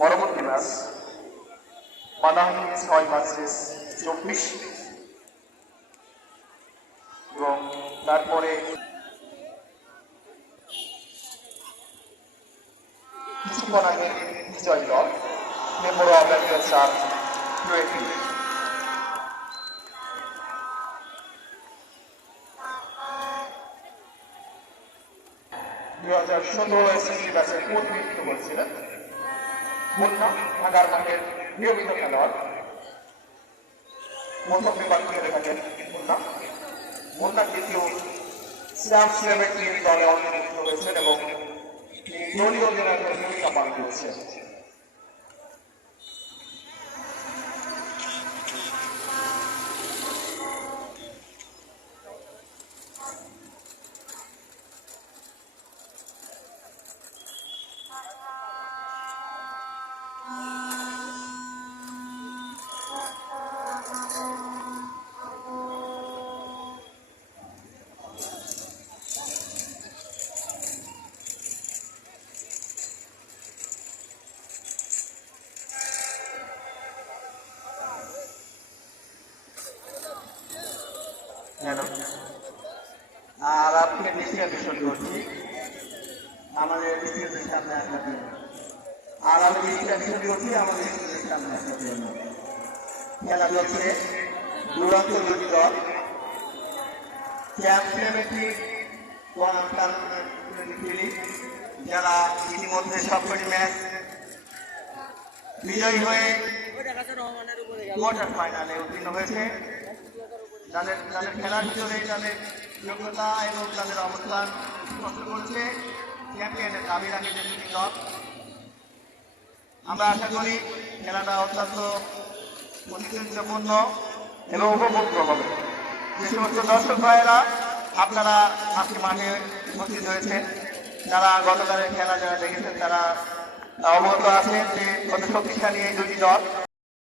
পরবর্তী match পানাহি 6 versus 24 এবং তারপরে কিছুক্ষণ আগে বিজয় দল মেম্বার অফ চার 20 2017 এসএসসি ব্যাচের প্রতিনিধিত্ব করেছিলেন মুন্না ঢাকার মাঠের নিয়মিত খেলোয়াড়। প্রথম বিভাগ খেলে থাকেন মুন্না দ্বিতীয় স্ল্যাম সিলেক্টিভ দলে অন্তর্ভুক্ত হয়েছেন এবং তিনি দলীয় অধিনায়কের ভূমিকা পালন করেছেন। আর আপনি ডিসিশন করছি আমাদের ডিসিশনের সামনে একটা দিন, আর আমি ডিসিশন করছি আমাদের ডিসিশনের সামনে একটা দিন। খেলা চলছে দুরন্ত দুটি দল, যারা ইতিমধ্যে সবকটি ম্যাচ বিজয়ী হয়ে কোয়ার্টার ফাইনালে উত্তীর্ণ হয়েছে। তাদের খেলার ভিতরে তাদের যোগ্যতা এবং তাদের অবস্থান স্পষ্ট করছে চ্যাম্পিয়নের দাবি রাখে যে দুটি দল। আমরা আশা করি খেলাটা অত্যন্ত প্রতিযোগিতাপূর্ণ এবং উপভোগ্য হবে। যে সমস্ত দর্শক ভাইয়েরা আপনারা আজকে মাঠে উপস্থিত হয়েছেন, যারা গতকালের খেলা যারা দেখেছেন তারা অবগত আছেন যে কত শক্তিশালী এই দুটি দল।